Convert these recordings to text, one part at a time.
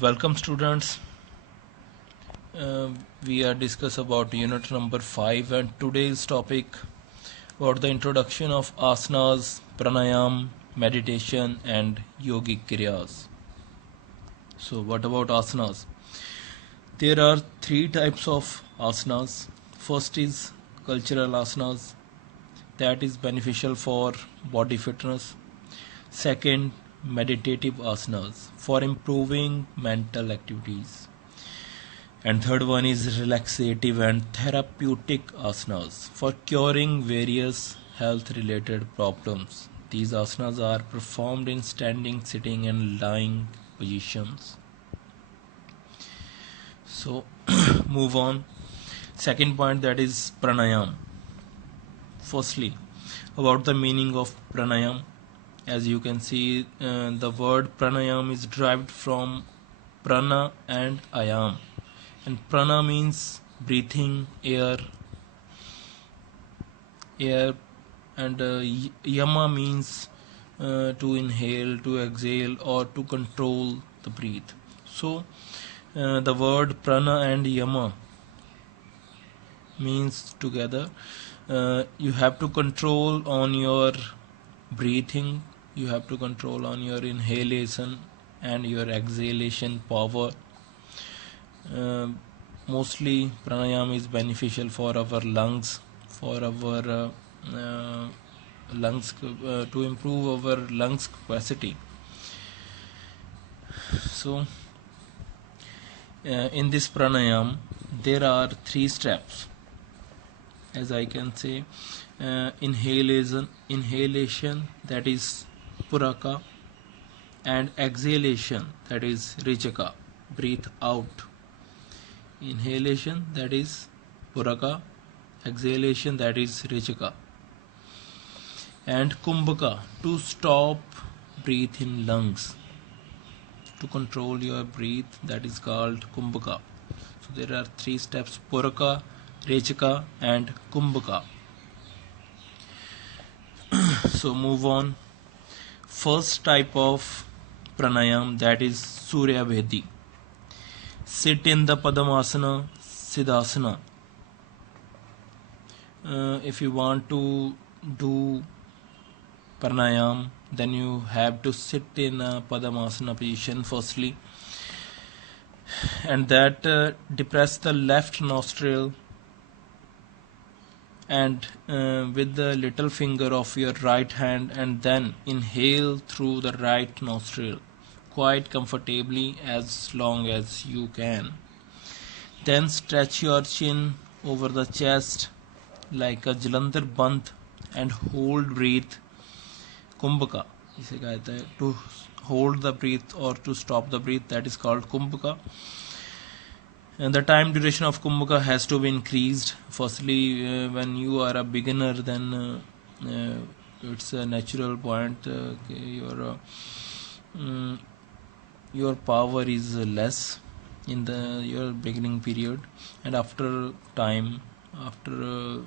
Welcome students. We are discuss about unit number 5 and today's topic about the introduction of asanas, pranayam, meditation and yogic kriyas. So what about asanas? There are three types of asanas. First is cultural asanas, that is beneficial for body fitness. Second, meditative asanas for improving mental activities. And third one is relaxative and therapeutic asanas for curing various health related problems. These asanas are performed in standing, sitting and lying positions. So move on. Second point, that is pranayam. Firstly, about the meaning of pranayam. As you can see, the word pranayam is derived from prana and ayam. And prana means breathing air, and yama means to inhale, to exhale, or to control the breath. So the word prana and yama means together you have to control on your breathing, you have to control on your inhalation and your exhalation power. Mostly pranayam is beneficial for our lungs, for our lungs, to improve our lungs capacity. So in this pranayam there are three steps, as I can say. Inhalation, that is puraka, and exhalation, that is rechaka, breathe out. Inhalation, that is puraka, exhalation, that is rechaka. And kumbhaka, to stop breath in lungs, to control your breath, that is called kumbhaka. So there are three steps: puraka, rechaka and kumbhaka. So move on. First type of pranayam, that is Surya Vedi. Sit in the Padmasana, Siddhasana. If you want to do pranayam, then you have to sit in a Padmasana position firstly, and that depress the left nostril and with the little finger of your right hand, and then inhale through the right nostril quite comfortably as long as you can. Then stretch your chin over the chest like a Jalandhar Bandh and hold breath. Kumbhaka इसे कहते हैं, to hold the breath or to stop the breath, that is called kumbhaka. And the time duration of kumbhaka has to be increased. Firstly, when you are a beginner, then it's a natural point. Your power is less in your beginning period, and after time, after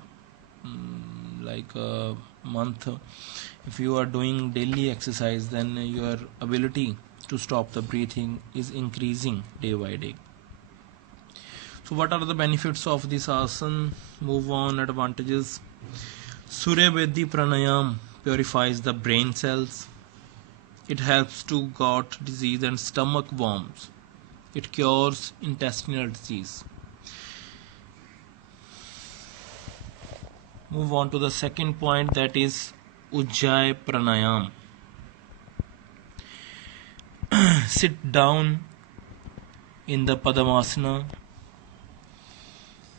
like a month, if you are doing daily exercise, then your ability to stop the breathing is increasing day by day. So what are the benefits of this asana? Move on. Advantages. Surya Vedi pranayam purifies the brain cells. It helps to gut disease and stomach worms. It cures intestinal disease. Move on to the second point, that is Ujjayi pranayam. Sit down in the Padmasana.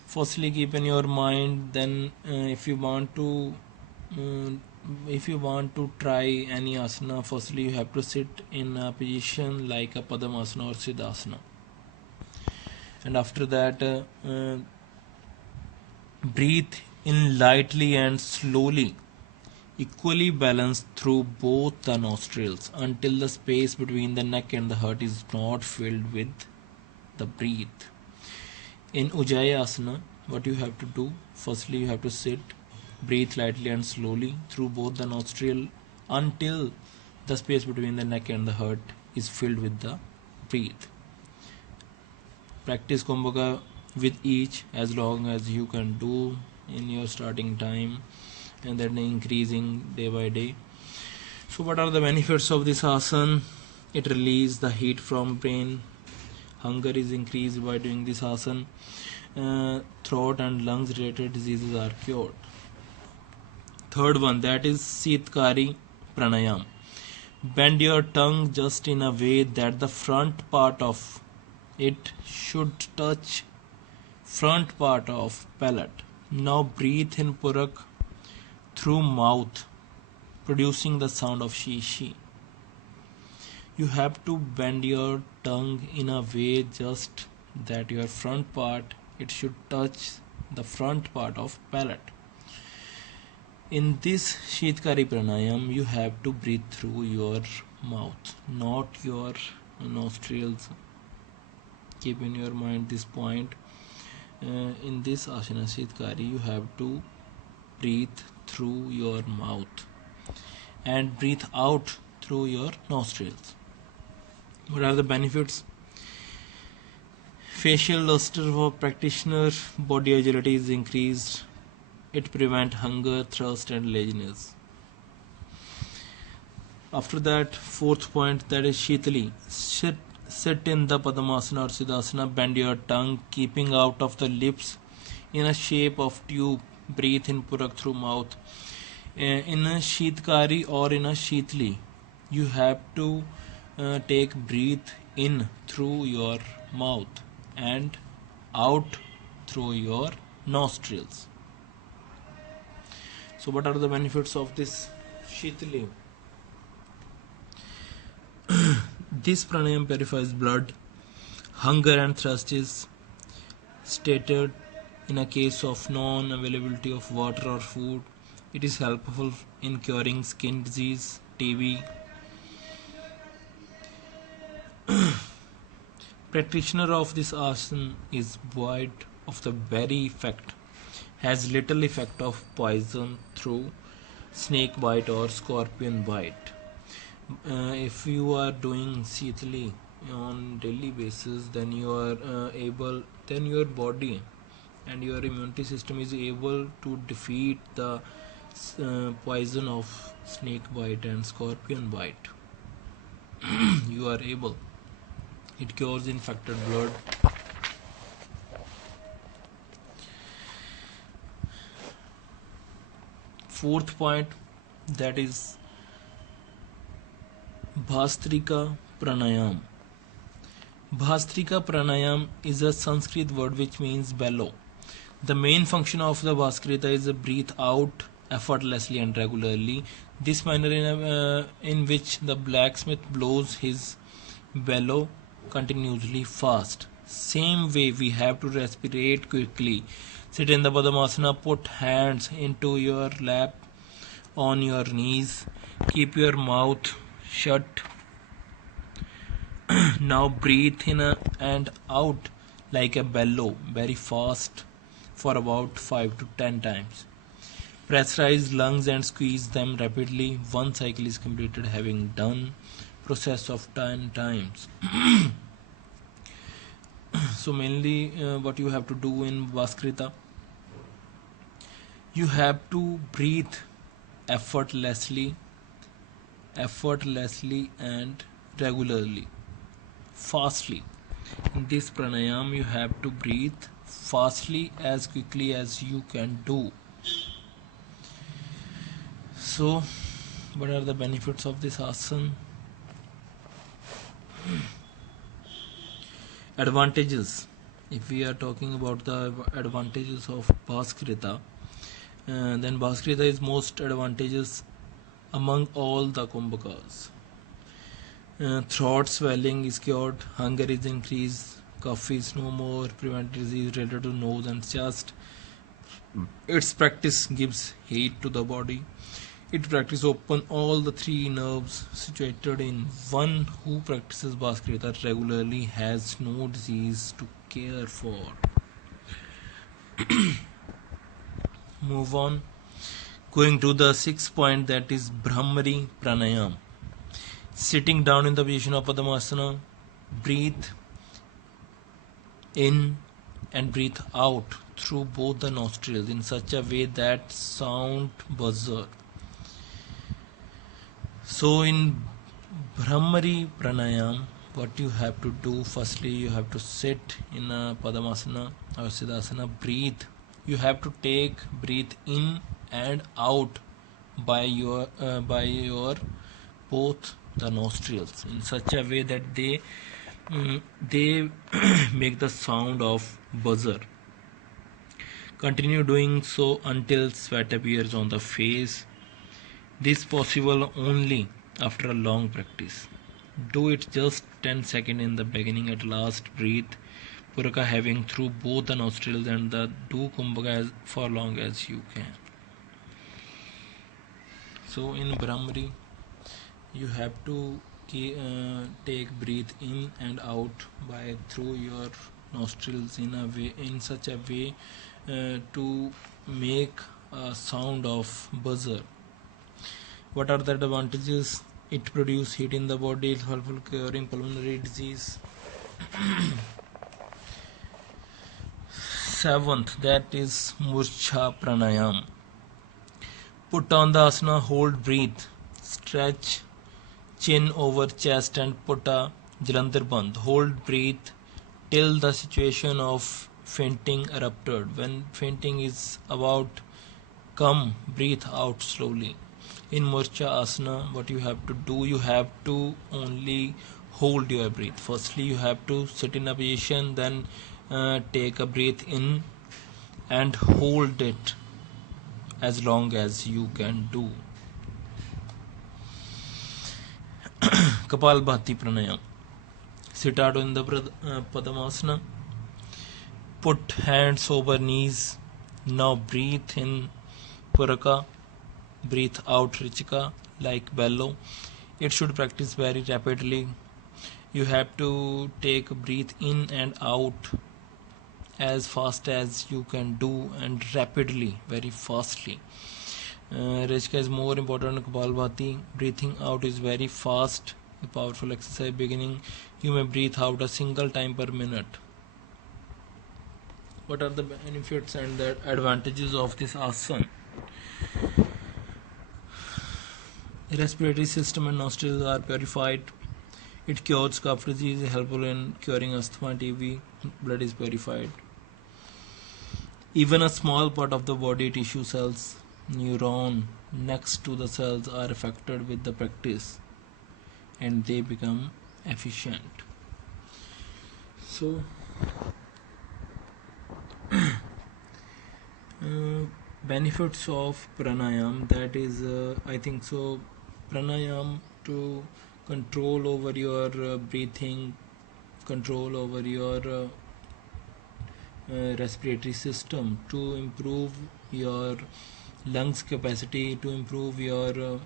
Firstly, keep in your mind. Then, if you want to try any asana, firstly you have to sit in a position like a Padmasana or Siddhasana, and after that breathe in lightly and slowly, equally balanced through both the nostrils until the space between the neck and the heart is not filled with the breath. In Ujjayi asana, what you have to do, firstly you have to sit, breathe lightly and slowly through both the nostril until the space between the neck and the heart is filled with the breath. Practice Kumbhaka with each as long as you can do in your starting time, and then increasing day by day. So what are the benefits of this asana? It releases the heat from brain. Hunger is increased by doing this asana. Throat and lungs related diseases are cured. Third one, that is Sitkari Pranayam. Bend your tongue just in a way that the front part of it should touch front part of palate. Now breathe in Purak through mouth, producing the sound of she she. You have to bend your tongue in a way just that your front part it should touch the front part of palate. In this Shitkari Pranayam, you have to breathe through your mouth, not your nostrils. Keep in your mind this point. In this Asana Shitkari, you have to breathe through your mouth and breathe out through your nostrils. What are the benefits? Facial luster for practitioner, body agility is increased. It prevents hunger, thirst and laziness. After that, fourth point, that is Shitali. Sit in the Padmasana or Siddhasana, bend your tongue, keeping out of the lips in a shape of tube. Breathe in Purak through mouth. In a Shitkari or in a Shitli, you have to take breathe in through your mouth and out through your nostrils. So what are the benefits of this Shitali? This pranayam purifies blood. Hunger and thirst is stated in a case of non-availability of water or food. It is helpful in curing skin disease, TB. Practitioner of this asana is void of the very effect, has little effect of poison through snake bite or scorpion bite. If you are doing Sitali on daily basis, then you are then your body and your immunity system is able to defeat the poison of snake bite and scorpion bite. You are able. It cures infected blood. Fourth point, that is Bhastrika Pranayam. Bhastrika Pranayam is a Sanskrit word which means bellow. The main function of the Bhaskrita is to breathe out effortlessly and regularly. This manner in which the blacksmith blows his bellow continuously fast. Same way we have to respirate quickly. Sit in the Padmasana, put hands into your lap on your knees. Keep your mouth shut. Now breathe in and out like a bellow very fast for about 5 to 10 times. Pressurize lungs and squeeze them rapidly. One cycle is completed having done process of 10 times. So mainly what you have to do in Bhaskrita, you have to breathe effortlessly and regularly, fastly. In this pranayam you have to breathe fastly as quickly as you can do. So what are the benefits of this asana? Advantages. If we are talking about the advantages of Bhaskrita, then Bhaskrita is most advantageous among all the Kumbhakas. Throat swelling is cured, hunger is increased, cough is no more, prevent disease related to nose and chest. Its practice gives heat to the body. It practice open all the three nerves situated in one. Who practices Bhaskrita regularly has no disease to care for. Move on. Going to the sixth point, that is Brahmari Pranayam. Sitting down in the position of Padmasana, breathe in and breathe out through both the nostrils in such a way that sound buzzer. So in Brahmari Pranayam, what you have to do, firstly you have to sit in a Padmasana or Siddhasana, breathe. You have to breathe in and out by your both the nostrils in such a way that they make the sound of buzzer. Continue doing so until sweat appears on the face. This possible only after a long practice. Do it just 10 seconds in the beginning. At last breathe Puraka having through both the nostrils and do Kumbhaka as for long as you can. So in Brahmari you have to take breathe in and out by through your nostrils in such a way to make a sound of buzzer. What are the advantages? It produces heat in the body, it's helpful curing pulmonary disease. Seventh, that is Murcha Pranayam. Put on the asana, hold breathe, stretch chin over chest and put a Jalandhar Bandh. Hold breathe till the situation of fainting erupted. When fainting is about come, breathe out slowly. In Murcha Asana, what you have to do, you have to only hold your breath. Firstly, you have to sit in a position, then take a breath in and hold it as long as you can do. Kapalbhati Pranayam. Sit out in the Padmasana. Put hands over knees. Now breathe in Puraka. Breathe out Richika like bellow. It should practice very rapidly. You have to take breathe in and out as fast as you can do and rapidly, very fastly. Richika is more important than Kapalbhati. Breathing out is very fast, a powerful exercise. Beginning, you may breathe out a single time per minute. What are the benefits and the advantages of this asana? Respiratory system and nostrils are purified. It cures cough disease, helpful in curing asthma, TB. Blood is purified. Even a small part of the body tissue cells, neuron next to the cells are affected with the practice and they become efficient. So benefits of pranayam, that is I think so, pranayam to control over your breathing, control over your respiratory system, to improve your lungs capacity, to improve your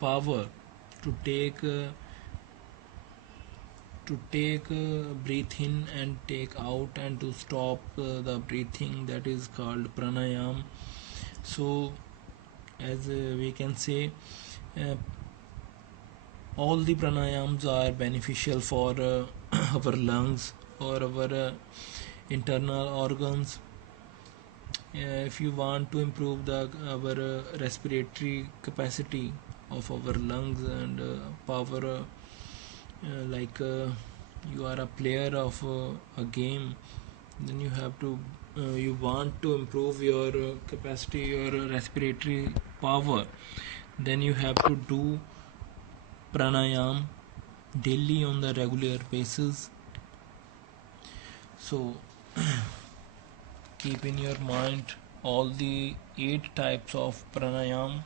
power, to take breathe in and take out, and to stop the breathing, that is called pranayam. So as we can say, all the pranayams are beneficial for our lungs or our internal organs. If you want to improve our respiratory capacity of our lungs and power, like you are a player of a game, then you have to you want to improve your capacity, your respiratory power, then you have to do pranayam daily on the regular basis. So keep in your mind all the 8 types of pranayam.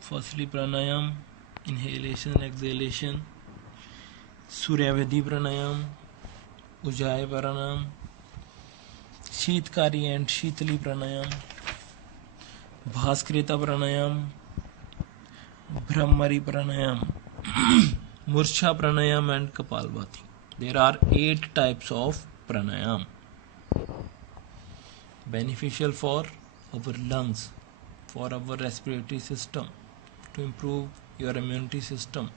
Firstly, pranayam, inhalation, exhalation. Suryavedhi pranayam, Ujjayi pranayam, Sheetkari and Sheetali pranayam, Bhaskrita pranayam, Brahmari pranayam, Murcha pranayam and Kapalbhati. There are 8 types of pranayam, beneficial for our lungs, for our respiratory system, to improve your immunity system,